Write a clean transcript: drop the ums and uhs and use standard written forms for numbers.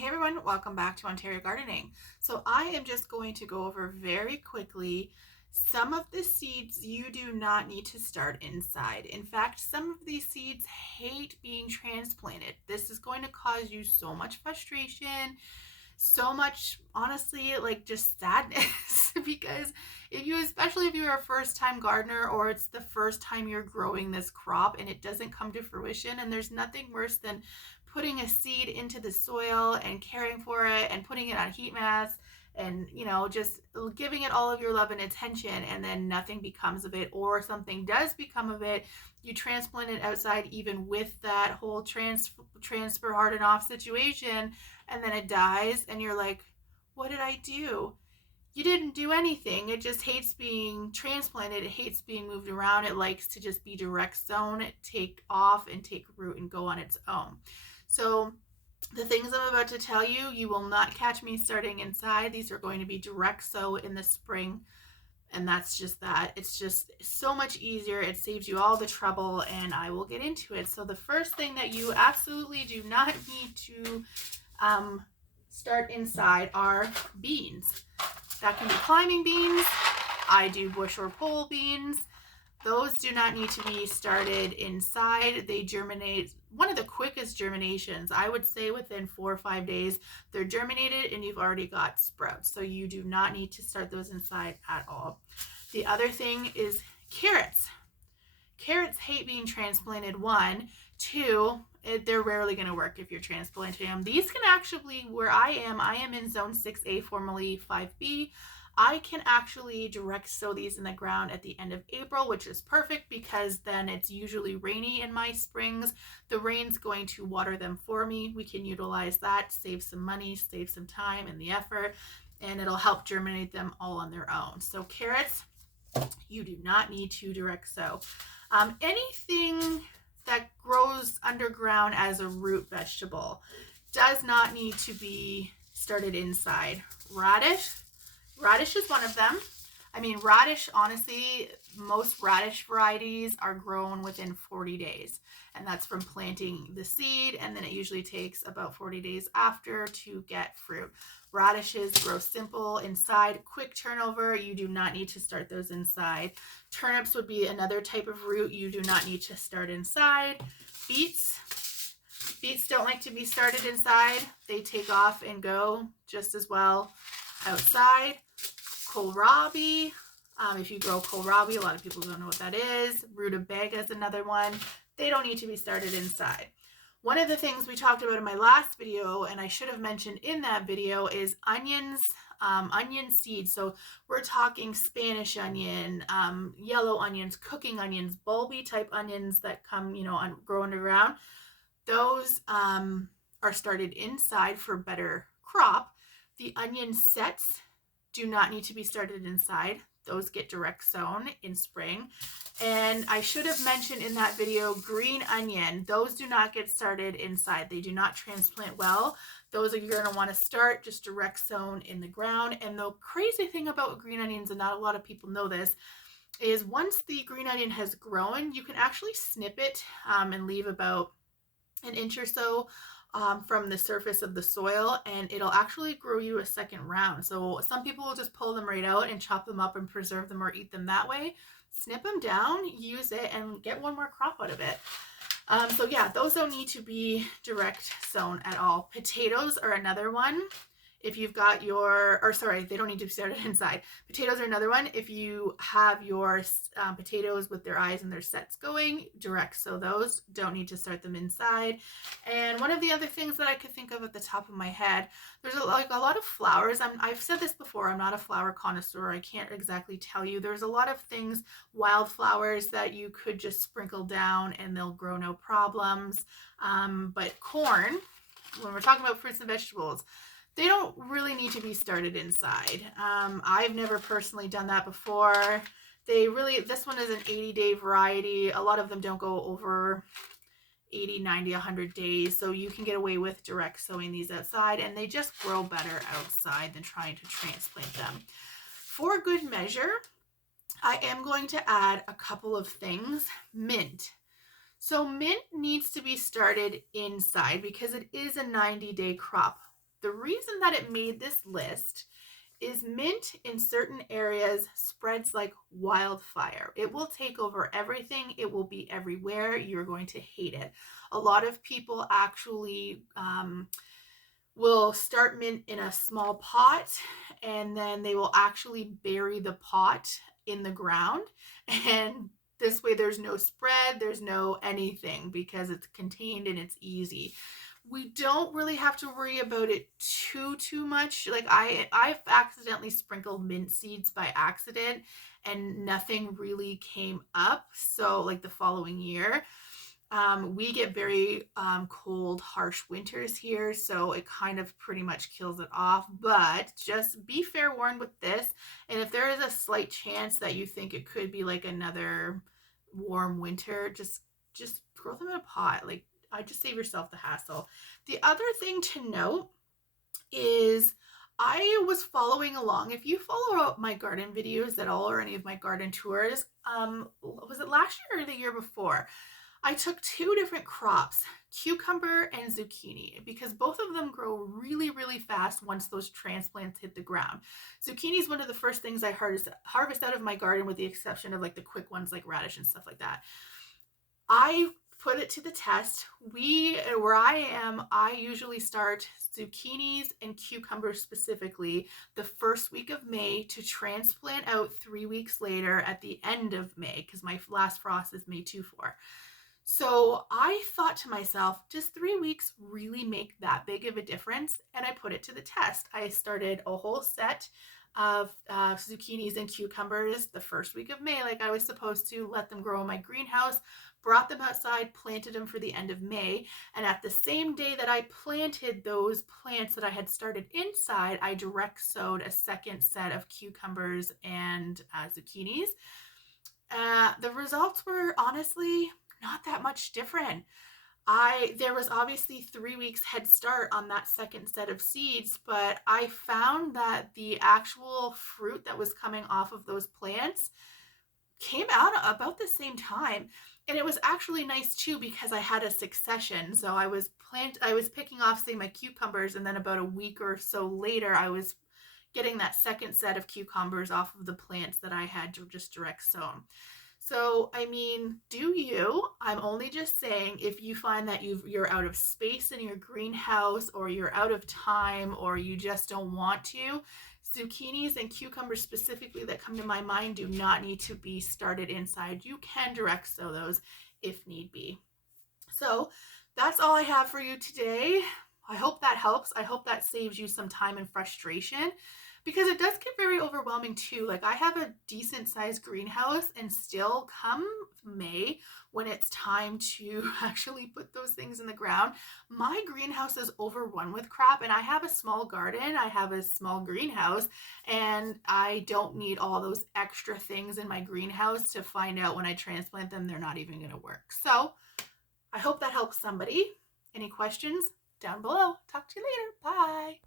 Hey everyone, welcome back to Ontario Gardening. So I am just going to go over very quickly some of the seeds you do not need to start inside. In fact, some of these seeds hate being transplanted. This is going to cause you so much frustration, so much, honestly, like just sadness because especially if you're a first time gardener or it's the first time you're growing this crop and it doesn't come to fruition, and there's nothing worse than putting a seed into the soil and caring for it and putting it on heat mats and just giving it all of your love and attention, and then nothing becomes of it, or something does become of it. You transplant it outside even with that whole transfer hard and off situation, and then it dies and you're like, what did I do? You didn't do anything. It just hates being transplanted. It hates being moved around. It likes to just be direct sown, take off and take root and go on its own. So the things I'm about to tell you, you will not catch me starting inside. These are going to be direct sow in the spring. And that's just that. It's just so much easier. It saves you all the trouble, and I will get into it. So the first thing that you absolutely do not need to start inside are beans. That can be climbing beans. I do bush or pole beans. Those do not need to be started inside. They germinate, one of the quickest germinations, I would say within 4 or 5 days, they're germinated and you've already got sprouts. So you do not need to start those inside at all. The other thing is carrots. Carrots hate being transplanted, one. Two, they're rarely going to work if you're transplanting them. These can actually, where I am in zone 6A, formerly 5B. I can actually direct sow these in the ground at the end of April, which is perfect because then it's usually rainy in my springs. The rain's going to water them for me. We can utilize that, save some money, save some time and the effort, and it'll help germinate them all on their own. So carrots, you do not need to direct sow. Anything that grows underground as a root vegetable does not need to be started inside. Radish is one of them. I mean, radish, honestly, most radish varieties are grown within 40 days. And that's from planting the seed, and then it usually takes about 40 days after to get fruit. Radishes grow simple inside, quick turnover. You do not need to start those inside. Turnips would be another type of root you do not need to start inside. Beets. Beets don't like to be started inside. They take off and go just as well outside. Kohlrabi. If you grow kohlrabi, a lot of people don't know what that is. Rutabaga is another one. They don't need to be started inside. One of the things we talked about in my last video, and I should have mentioned in that video, is onions, onion seeds. So we're talking Spanish onion, yellow onions, cooking onions, bulby type onions that come, grow underground. Those are started inside for better crop. The onion sets do not need to be started inside. Those get direct sown in spring. And I should have mentioned in that video, green onion, those do not get started inside. They do not transplant well. Those are you're going to want to start just direct sown in the ground. And the crazy thing about green onions, and not a lot of people know this, is once the green onion has grown, you can actually snip it and leave about an inch or so from the surface of the soil, and it'll actually grow you a second round. So some people will just pull them right out and chop them up and preserve them or eat them that way. Snip them down, use it, and get one more crop out of it. So yeah, those don't need to be direct sown at all. Potatoes are another one. If you've got they don't need to be started inside. Potatoes are another one. If you have your potatoes with their eyes and their sets going, direct sow those. Don't need to start them inside. And one of the other things that I could think of at the top of my head, there's a lot of flowers. I've said this before, I'm not a flower connoisseur. I can't exactly tell you. There's a lot of things, wildflowers that you could just sprinkle down and they'll grow no problems. But corn, when we're talking about fruits and vegetables, they don't really need to be started inside. I've never personally done that before. This one is an 80-day variety. A lot of them don't go over 80, 90, 100 days. So you can get away with direct sowing these outside, and they just grow better outside than trying to transplant them. For good measure, I am going to add a couple of things. Mint. So mint needs to be started inside because it is a 90-day crop. The reason that it made this list is mint in certain areas spreads like wildfire. It will take over everything. It will be everywhere. You're going to hate it. A lot of people actually will start mint in a small pot, and then they will actually bury the pot in the ground. And this way there's no spread, there's no anything, because it's contained and it's easy. We don't really have to worry about it too much. Like I've accidentally sprinkled mint seeds by accident and nothing really came up. So like the following year, we get very cold, harsh winters here, so it kind of pretty much kills it off. But just be fair warned with this. And if there is a slight chance that you think it could be like another warm winter, just grow them in a pot. Like, I just save yourself the hassle. The other thing to note is I was following along. If you follow my garden videos at all, or any of my garden tours, was it last year or the year before? I took two different crops, cucumber and zucchini, because both of them grow really fast once those transplants hit the ground. Zucchini is one of the first things I harvest out of my garden, with the exception of like the quick ones like radish and stuff like that. I put it to the test. Where I am, I usually start zucchinis and cucumbers specifically the first week of May to transplant out 3 weeks later at the end of May, because my last frost is May 24. So I thought to myself, does 3 weeks really make that big of a difference? And I put it to the test. I started a whole set of zucchinis and cucumbers the first week of May, like I was supposed to, let them grow in my greenhouse, brought them outside, planted them for the end of May. And at the same day that I planted those plants that I had started inside, I direct sowed a second set of cucumbers and zucchinis. The results were honestly not that much different. There was obviously 3 weeks head start on that second set of seeds, but I found that the actual fruit that was coming off of those plants came out about the same time. And it was actually nice too, because I had a succession. So I was picking off, say, my cucumbers, and then about a week or so later I was getting that second set of cucumbers off of the plants that I had just direct sown. So, I mean, do you? I'm only just saying, if you find that you're out of space in your greenhouse, or you're out of time, or you just don't want to, zucchinis and cucumbers specifically that come to my mind do not need to be started inside. You can direct sow those if need be. So that's all I have for you today. I hope that helps. I hope that saves you some time and frustration, because it does get very overwhelming too. Like, I have a decent sized greenhouse, and still come May, when it's time to actually put those things in the ground, my greenhouse is overrun with crap. And I have a small garden, I have a small greenhouse, and I don't need all those extra things in my greenhouse to find out when I transplant them they're not even going to work. So I hope that helps somebody. Any questions? Down below. Talk to you later. Bye.